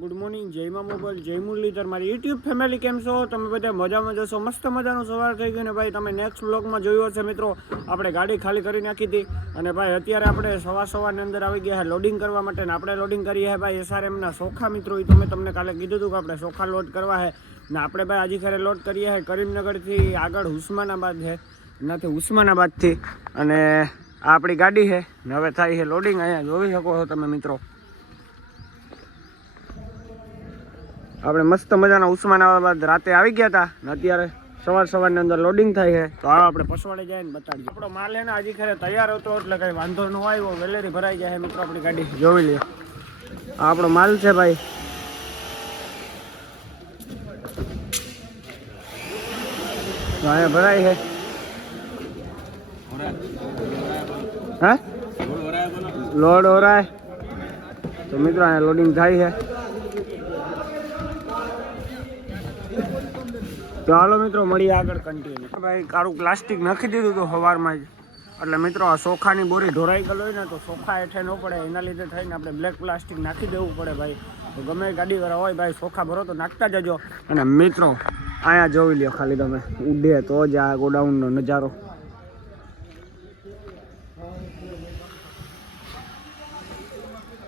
Good morning જયમાં mobile જય મુરલીધર મારી YouTube family કેમ છો? તમે બધા મજામાં જશો, મસ્ત મજાનું સવાર થઈ ગયું ને ભાઈ. તમે નેક્સ્ટ બ્લોગમાં જોયું હશે મિત્રો. આપણે ગાડી ખાલી કરી નાખી હતી અને ભાઈ, અત્યારે આપણે સવા સવારની અંદર આવી ગયા લોડિંગ કરવા માટે ને આપણે લોડિંગ કરીએ ભાઈ એસઆરએમના સોખા મિત્રો. એ તો મેં તમને કાલે કીધું હતું કે આપણે સોખા લોડ કરવા છે ને આપણે ભાઈ આજે ખરે લોડ કરીએ છીએ કરીમનગરથી આગળ ઉસ્માનાબાદ છે એનાથી ઉસ્માનાબાદથી. અને આપણી ગાડી છે ને હવે થાય છે લોડિંગ અહીંયા જોઈ શકો છો તમે મિત્રો. આપણે મસ્ત મજાના ઉસ્માનાબાદ રાતે આવી ગયા હતા ને અત્યારે સવાર સવારની અંદર લોડિંગ થાય છે. તો આ આપણે પસવાડે જાય ને બતાડીએ. આપણો માલ છે ને હજી ખરે તૈયાર હતો એટલે કંઈ વાંધો ન આવ્યો. વેલેરી ભરાઈ જાય મિત્રો આપણી ગાડી. જોઈ લઈએ આ આપણો માલ છે ભાઈ. તો અહીંયા ભરાય છે. હા? લોડ ઓરાય તો મિત્રો અહીંયા લોડિંગ થાય છે. તો હાલો મિત્રો, મળીએ આગળ કન્ટિન્યુ ભાઈ, કાળું પ્લાસ્ટિક નાખી દીધું હતું સવારમાં જ. એટલે મિત્રો, આ સોખાની બોરી ઢોરાઈ ગયેલો હોય ને, તો સોખા હેઠે ન પડે. એના લીધે થઈને આપણે બ્લેક પ્લાસ્ટિક નાખી દેવું પડે ભાઈ. તો ગમે ગાડીવાળા હોય ભાઈ, સોખા ભરો તો નાખતા જજો. અને મિત્રો અહીંયા જોઈ લ્યો ખાલી તમે. ઉડે તો જ આ ગોડાઉનનો નજારો.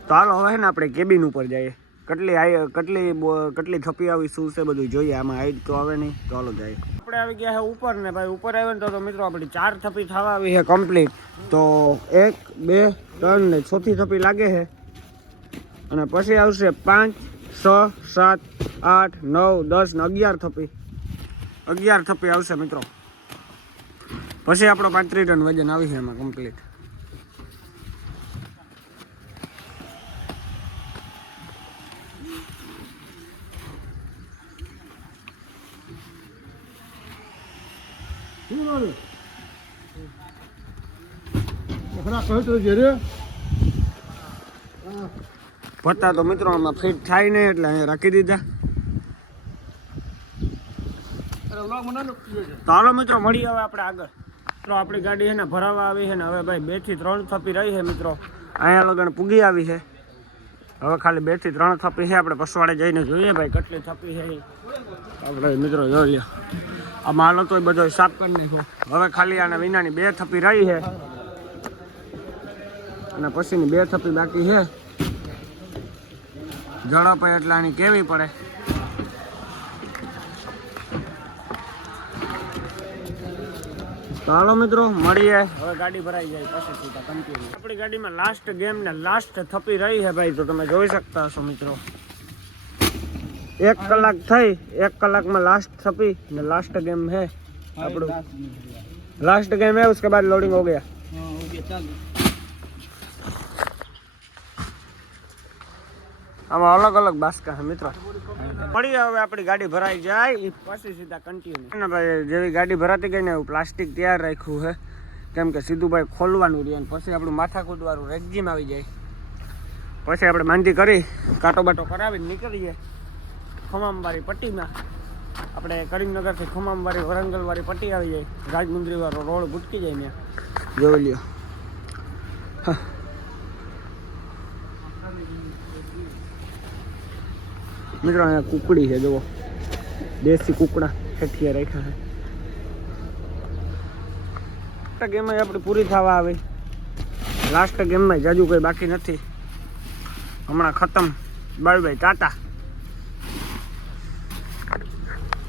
તો હવે ને આપણે કેબિન ઉપર જઈએ. કેટલી આઈ કેટલી કેટલી થપી આવી, શું છે બધું જોઈએ, આમાં હાઈટ તો આવે નહીં. ચાલો જાય. આપણે આવી ગયા છે ઉપર ને ભાઈ, ઉપર આવ્યા ને તો મિત્રો આપણી ચાર થપી થવા આવી છે કમ્પ્લીટ તો એક, બે, ત્રણ ને ચોથી થપી લાગે છે અને પછી આવશે પાંચ, છ, સાત, આઠ, નવ, દસ ને અગિયાર થપી. અગિયાર થપી આવશે મિત્રો. પછી આપણો પાંત્રીસ ટન વજન આવી છે એમાં કમ્પ્લીટ પત્તા તો મિત્રો આમાં ફિટ થાય નહીં એટલે અહીંયા રાખી દીધા. ચાલો મિત્રો મળી હવે આપણે આગળ. મિત્રો આપણી ગાડી છે ને ભરાવા આવી છે ને હવે ભાઈ બેથી ત્રણ થપી રહી છે મિત્રો. અહીંયા લગન પૂગી આવી છે. હવે ખાલી બેથી ત્રણ થપી છે આપણે પસવાડે જઈને જોઈએ ભાઈ કેટલી થપી છે. આપણે મિત્રો જોઈ લો આ માલ હતો એ બધો સાફ કરી નાખ્યો. હવે ખાલી આના વિનાની બે થપી રહી છે. અને પછીની બે થપી બાકી છે. ઝડપ એટલે આની કેવી પડે? હાલો મિત્રો, મળીએ. હવે ગાડી ભરાઈ જાય પછી આપણી ગાડીમાં લાસ્ટ ગેમ ને લાસ્ટ થપી રહી છે ભાઈ, તો તમે જોઈ શકતા હશો મિત્રો. એક કલાક થઈ એક કલાકમાં લાસ્ટ થપી ને લાસ્ટ ગેમ है આપણું लास्ट गेम है उसके बाद लोडिंग हो गया આમાં અલગ અલગ બાસ્કા છે મિત્રો મળી હવે આપણી ગાડી ભરાઈ જાય ઈ પછી સીધા કન્ટિન્યુ ને ભાઈ જેવી ગાડી ભરાતી ગઈ ને એવું પ્લાસ્ટિક તૈયાર રાખ્યું છે કેમ કે સીધું ભાઈ ખોલવાનું રહે પછી આપણું માથાકૂટ વાળું રેગજીમ આવી જાય પછી આપણે બાંધી કરી કાંટો બાટો કરાવીને નીકળીએ ખમામવાળી પટ્ટીમાં. આપણે કરીમનગરથી ખમામવાળી વરંગલવાળી પટ્ટી આવી જાય. રાજમુંદ્રી વાળો રોડ ભૂટકી જાય ત્યાં. જોઈ લ્યો. મિત્રો અહીંયા કુકડી છે જુઓ. દેશી કુકડા ઠેઠિયા રાખ્યા છે. ગેમ આપણી પૂરી થવા આવી. લાસ્ટ ગેમમાં જાજુ કંઈ બાકી નથી. હમણાં ખતમ. બાય બાય ટાટા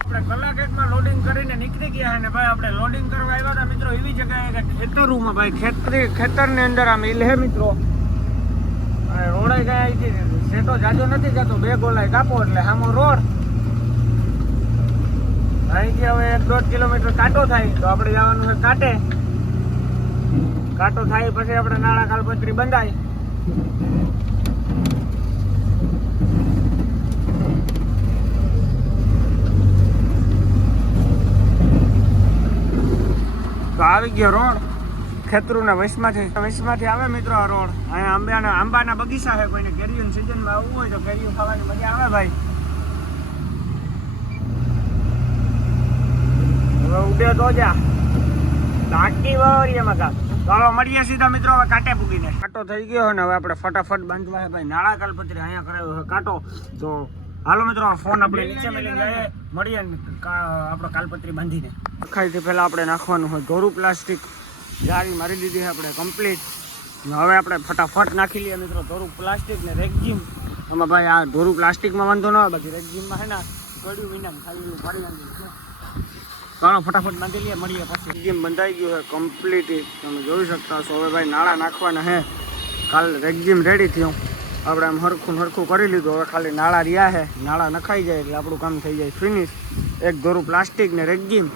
આપણે કલાક એકમાં લોડિંગ કરીને નીકળી ગયા અને ભાઈ આપણે લોડિંગ કરવા આવ્યા હતા. મિત્રો, એવી જગ્યાએ કે ખેતરોમાં ભાઈ, ખેતરી, ખેતરની અંદર આમ ઈલ મિત્રો. રોડાઈ ગયા અહીંથી સેટો જાજો નથી જતો, બે ગોલાય કાપો એટલે સામો રોડ. અહીંથી હવે એક દોઢ કિલોમીટર કાંટો થાય, તો આપણે જવાનું છે કાંટે. કાંટો થાય પછી આપણે નાળા કાલપત્રી બંધાય તો આવી ગયો રોડ. ખેતરુના વૈશમાંથી. વૈશમાંથી આવે મિત્રો આ રોડ. અહીંયા આંબાના આંબાના બગીચા છે કોઈને કેરીઓની સિઝનમાં આવવું હોય તો કેરીઓ ખાવાની મજા આવે ભાઈ. હવે ઉડે તો જા. ટાંકી વાળી એમાં કાંક ચાલો, મળીએ સીધા મિત્રો હવે કાંટે પૂગીને કાંટો થઈ ગયો ને હવે આપણે ફટાફટ બાંધવા ભાઈ. નાળા કાલપત્રી અહીંયા કરાવ્યો છે કાંટો. તો હાલો મિત્રો ફોન આપણે નીચે મેલી જાય મળીએ આપણો કાલપત્રી બાંધીને. ખાઈથી પહેલાં આપણે નાખવાનું હોય ગોરું પ્લાસ્ટિક. જાળી મારી દીધી આપણે કમ્પ્લીટ હવે આપણે ફટાફટ નાખી લઈએ મિત્રો ધોરું પ્લાસ્ટિક ને રેગજીમ. એમાં ભાઈ આ ધોરું પ્લાસ્ટિકમાં વાંધો ન હોય બાકી રેગજીમમાં હે ને ગળ્યું વિના ખાલી પાડી નાખી ચાલો, ફટાફટ બાંધી લઈએ, મળીએ પછી. રેગજીમ બંધાઈ ગયું છે કમ્પ્લીટ તમે જોઈ શકતા છો હવે ભાઈ નાળા નાખવાના હે કાલ રેગજીમ રેડી થયું. આપણે આમ હરખું હરખું કરી લીધું. હવે ખાલી નાળા રહ્યા છે. નાળા નખાઈ જાય એટલે આપણું કામ થઈ જાય. ફિનિશ એક ધોરું પ્લાસ્ટિક ને રેગીમ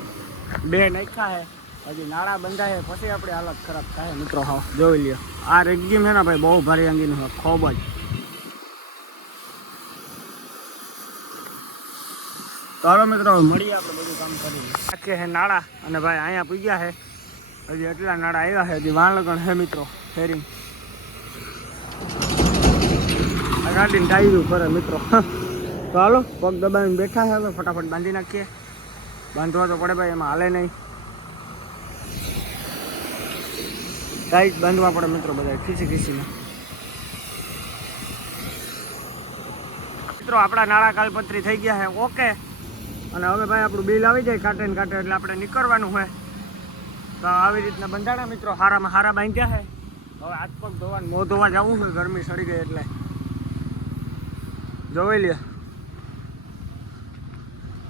બે નાખ્યા છે. હજી નાળા બંધાય પછી આપણી હાલત ખરાબ થાય મિત્રો. હા, જોઈ લ્યો. આ રેગીમ છે ને ભાઈ, બહુ ભારી અંગીનું છે. ખૂબ જ. ચાલો મિત્રો મળીએ આપણે બધું કામ કરીએ આખે છે નાળા. અને ભાઈ અહીંયા પૂજ્યા છે. હજી એટલા નાળા આવ્યા છે. હજી વાણલગણ છે મિત્રો. ફેરિંગ ગાડીને ટાયરું ફરે મિત્રો. તો હાલો, પગ દબાવીને બેઠા છે હવે, ફટાફટ બાંધી નાખીએ. બાંધવા તો પડે ભાઈ, એમાં હાલે નહીં. ટાઈટ બાંધવા પડે મિત્રો બધા ખીસી ખીસીને. મિત્રો, આપણા નાળા કાલપત્રી થઈ ગયા છે, ઓકે. અને હવે ભાઈ, આપણું બિલ આવી જાય કાંટે ને કાંટે એટલે આપણે નીકળવાનું હોય તો આવી રીતના બંધાણા મિત્રો, હારામાં હારા બાંધ્યા છે. હવે હાથ પગ ધોવા મોં ધોવા જવું છે, ગરમી સડી ગઈ એટલે. જોઈ લે.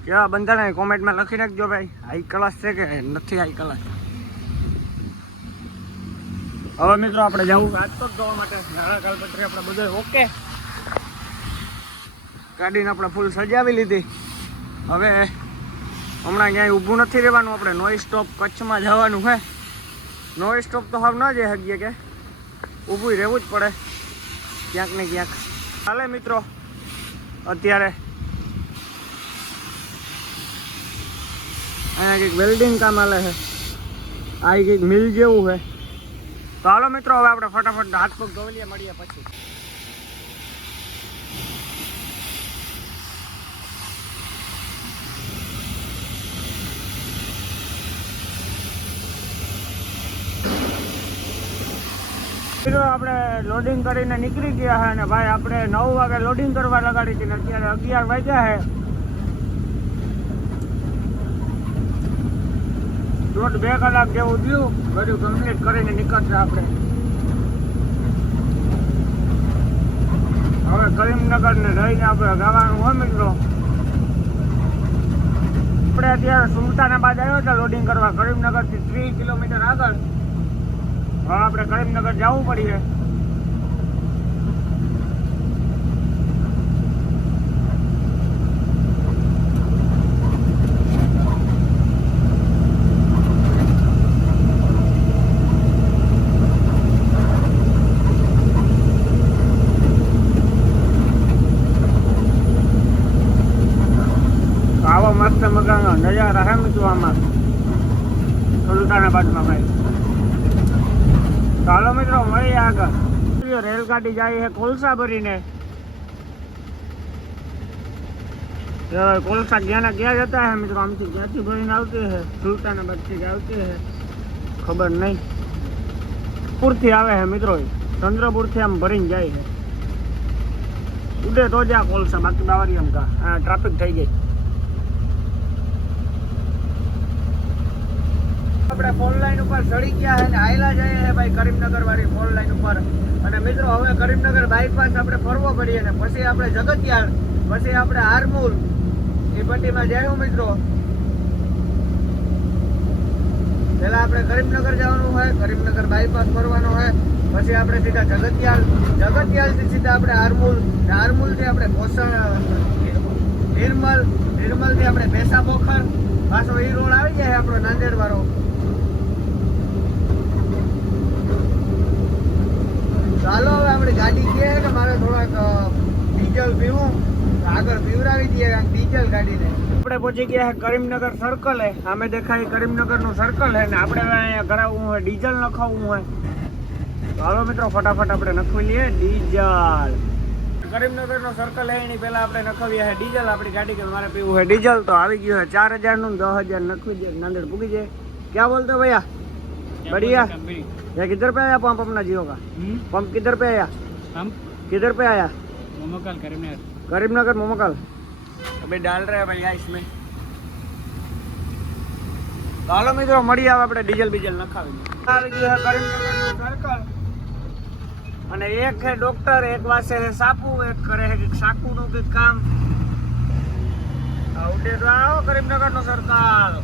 કેવા બંધાણા કોમેન્ટમાં લખી નાખજો ભાઈ. હાઈ ક્લાસ છે કે નથી હાઈ ક્લાસ હવે મિત્રો આપણે જવું રાજકોટ જવા માટે. નાણા કાલપત્રી આપણે બધા ઓકે. ગાડીને આપણે ફૂલ સજાવી લીધી. હવે હમણાં ક્યાંય ઊભું નથી રહેવાનું આપણે. નોઈ સ્ટોપ કચ્છમાં જવાનું છે. નોઈ સ્ટોપ તો હવે ન જઈ શકીએ કે. ઊભું રહેવું જ પડે. ક્યાંક ને ક્યાંક. ચાલે મિત્રો. અત્યારે અહીંયા કંઈક વેલ્ડિંગ કામ આલે છે. આ કંઈક મિલ જેવું છે. તો હાલો મિત્રો, હવે આપણે ફટાફટ હાથ પગ ધોઈ મળીએ પછી. આપણે લોડિંગ કરીને નીકળી ગયા છે અને ભાઈ, આપણે નવ વાગે લોડિંગ કરવા લગાડી હતી અત્યારે અગિયાર વાગ્યા છે દોઢ બે કલાક જેવું થયું. બધું કમ્પ્લીટ કરીને નીકળશે આપણે. હવે કરીમનગર ને રહીને આપણે જવાનું હોય મિત્રો. આપણે અત્યારે સુલતાનાબાદ આવ્યો હતા લોડિંગ કરવા. કરીમનગરથી ત્રીસ કિલોમીટર આગળ. હવે આપણે કરીમનગર જવું પડીએ. આવો મસ્ત મકાનો નજારા હે મિત્રો આમાં. સુલતાનાબાદમાં ભાઈ. ચાલો મિત્રો, મળીએ આગળ. રેલગાડી જાય છે કોલસા ભરીને. તો કોલસા ક્યાં ના ક્યાં જતા હે મિત્રો, આમથી ક્યાંથી ભરીને આવતી હે સુલતાનાબાદથી જ આવતી હે ખબર નહીં. પૂરથી આવે છે મિત્રો ચંદ્રપુરથી આમ ભરીને જાય છે. ઉડે તો જ આ કોલસા, બાકી બાવરી આમ કા આ ટ્રાફિક થઈ ગઈ. આપણે ફોન લાઈન ઉપર ચડી ગયા છે આયલા જઈએ ભાઈ કરીમનગર વાળી ફોન લાઈન ઉપર. અને મિત્રો, હવે કરીમનગર બાયપાસ આપણે ફરવો પડીએ ને પછી આપણે જગતિયાળ, પછી આપણે આરમૂલ. એ પટ્ટીમાં જઈશું મિત્રો. પેલા આપણે કરીમનગર જવાનું હોય, કરીમનગર બાયપાસ ફરવાનો હોય. પછી આપણે સીધા જગતિયાળ જગતિયાલથી સીધા આપણે આરમૂલ. ને આરમૂલથી આપણે ભોસણ, નિર્મલ, નિર્મલથી આપણે ભેસા પોખર પાછો એ રોડ આવી જાય આપણો નાંદેડ વાળો ચાલો હવે આપણે ગાડી કહે કે મારે થોડાક ડીઝલ પીવું. આગળ પીવડાવી દઈએ ડીઝલ ગાડીને. આપણે પહોંચી ગયા છે કરીમનગર સર્કલ હે અમે દેખાય કરીમનગરનું સર્કલ હે ને આપણે અહીંયા કરાવવું હોય ડીઝલ નખાવવું હોય ચાલો મિત્રો, ફટાફટ આપણે નખવી લઈએ ડીઝલ કરીમનગર નો સર્કલ હે, એની પહેલા આપણે નખાવીએ હે ડીઝલ આપણી ગાડી કે મારે પીવું હોય ડીઝલ તો આવી ગયું છે ચાર હજારનું દસ હજાર નખવી દે, નાંદેડ પૂકી જાય. ક્યાં બોલતો ભૈયા? बढ़िया ये किधर पे आया पंप अपना जियो का पंप किधर पे आया हम किधर पे आया मोमोकल करीमनगर करीमनगर मोमकल अभी डाल रहे हैं भैया इसमें તો હાલો મિત્રો મળી આવે આપણે ડીઝલ બીજલ નખાવીને આવી ગયું છે કરીમનગરનું સર્કલ અને એક છે ડોક્ટર એક પાસે છે સાપુ એક કરે છે કંઈક સાકુનું કંઈક કામ આઉટે તો આવો કરીમનગરનું સર્કલ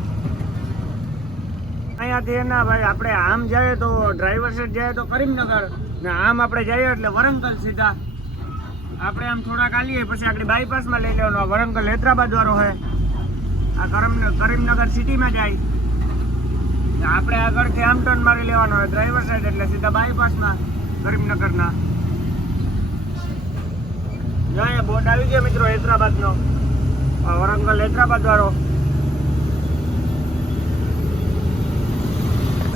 અહીંયાથી એના ભાઈ આપણે આમ જઈએ તો ડ્રાઈવર સેટ જઈએ તો કરીમનગર. ને આમ આપણે જઈએ એટલે વરંગલ સીધા. આપણે આમ થોડાક આલીએ, પછી આપણે બાયપાસમાં લઈ લેવાનો. વરંગલ હૈદરાબાદ વાળો છે આ કરમ કરીમનગર સિટીમાં જાય. ને આપણે આગળથી આમ ટર્ન મારી લેવાનો હોય ડ્રાઈવર સાઈડ એટલે સીધા બાયપાસમાં કરીમનગરના. જો અહીંયા બોર્ડ આવી ગયો મિત્રો હૈદરાબાદનો. વરંગલ હૈદરાબાદ વાળો.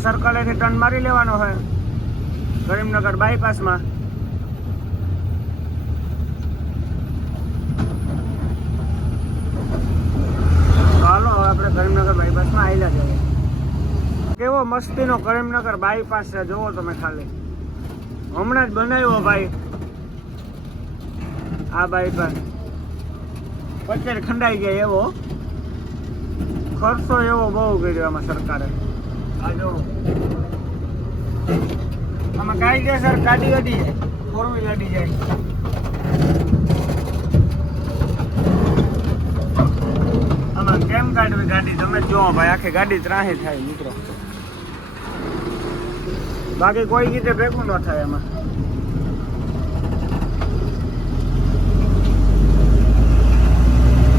સર્કલેથી ટર્ન મારી લેવાનો હોય. કરીમનગર બાયપાસમાં ચાલો હવે આપણે કરીમનગર બાયપાસમાં આવેલા જઈએ કેવો મસ્તીનો કરીમનગર બાયપાસ છે, જોવો તમે ખાલી. હમણાં જ બનાવ્યો ભાઈ. આ બાયપાસ વચ્ચે ખંડાઈ ગયા એવો. ખર્ચો એવો બહુ કર્યો આમાં સરકારે. આ જો આમાં કાયદેસર ગાડી અડી જાય ફોર વ્હીલ અડી જાય આમાં કેમ કાઢવી ગાડી તમે જો ભાઈ આખી ગાડી ત્રાહી થાય મિત્રો બાકી કોઈ રીતે ભેગું ન થાય એમાં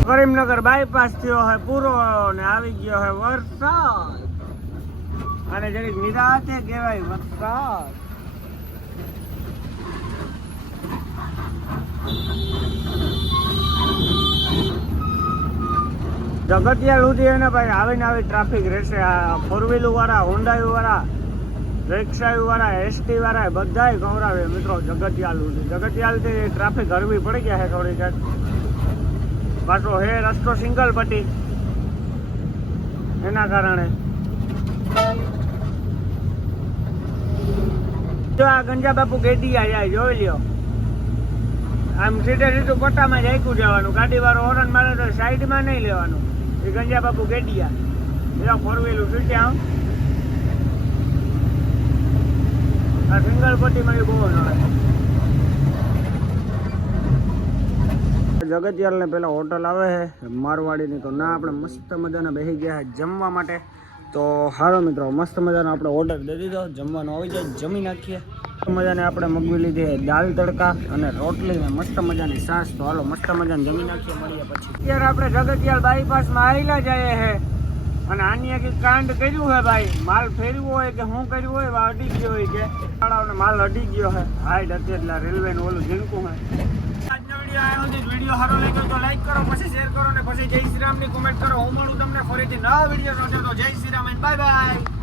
કરીમનગર બાયપાસ થયો હોય પૂરો ને આવી ગયો હોય વરસાદ અને જરીક નિરાતે કહેવાય વરસાદ જગતિયા સુધી એને ભાઈ આવીને આવી ટ્રાફિક રહેશે. આ ફોર વ્હીલર વાળા હોન્ડાયુ વાળા રિક્ષા વાળા એસટી વાળા બધાય ગૌરાવે મિત્રો જગતિયાલ સુધી જગતિયાલથી ટ્રાફિક હરવી પડી ગયા છે થોડી ક્યાંક પાછો હે રસ્તો સિંગલ પટ્ટી એના કારણે. જો આ ગંજા બાપુ ગેડી જાય, જોઈ લ્યો. આમ સીધે સીધું પટ્ટામાં જ આખું જવાનું. ગાડી વાળો હોરન મારે તો સાઈડમાં નહીં લેવાનું. એ ગંજા બાપુ ગેડિયા એવા ફોર વ્હીલું સીધે આ સિંગલ પટ્ટીમાં એ બહુ નડે જગતિયાલને પેલા હોટલ આવે છે. મારવાડીની તો ના, આપણે મસ્ત મજાના બેસી ગયા જમવા માટે. તો હારો મિત્રો, મસ્ત મજાનો આપણે ઓર્ડર દઈ દીધો. જમવાનો આવી જાય, જમી નાખીએ. મજાને આપણે મગવી લીધી દાલ તડકા અને રોટલી ને મસ્ત મજાની સાસ તો હાલો, મસ્ત મજાને જમી નાખીએ, મળીએ પછી. અત્યારે આપણે જગતિયાલ બાયપાસમાં આવેલા જઈએ છે અને આની એક કાંડ કર્યું છે ભાઈ. માલ ફેરવો હોય કે શું કર્યું હોય અડી ગયો હોય કે. માલ અડી ગયો હે. હાઈડ અત્યારે રેલવે નું ઓલું ઝીણકું આજનો વીડિયો આવ્યો છે વીડિયો સારો લાગ્યો તો લાઈક કરો, પછી શેર કરો ને પછી જય શ્રી રામની કોમેન્ટ કરો. હું મળું તમને ફરીથી નવા વીડિયો સાથે. તો જય શ્રી રામ બાય બાય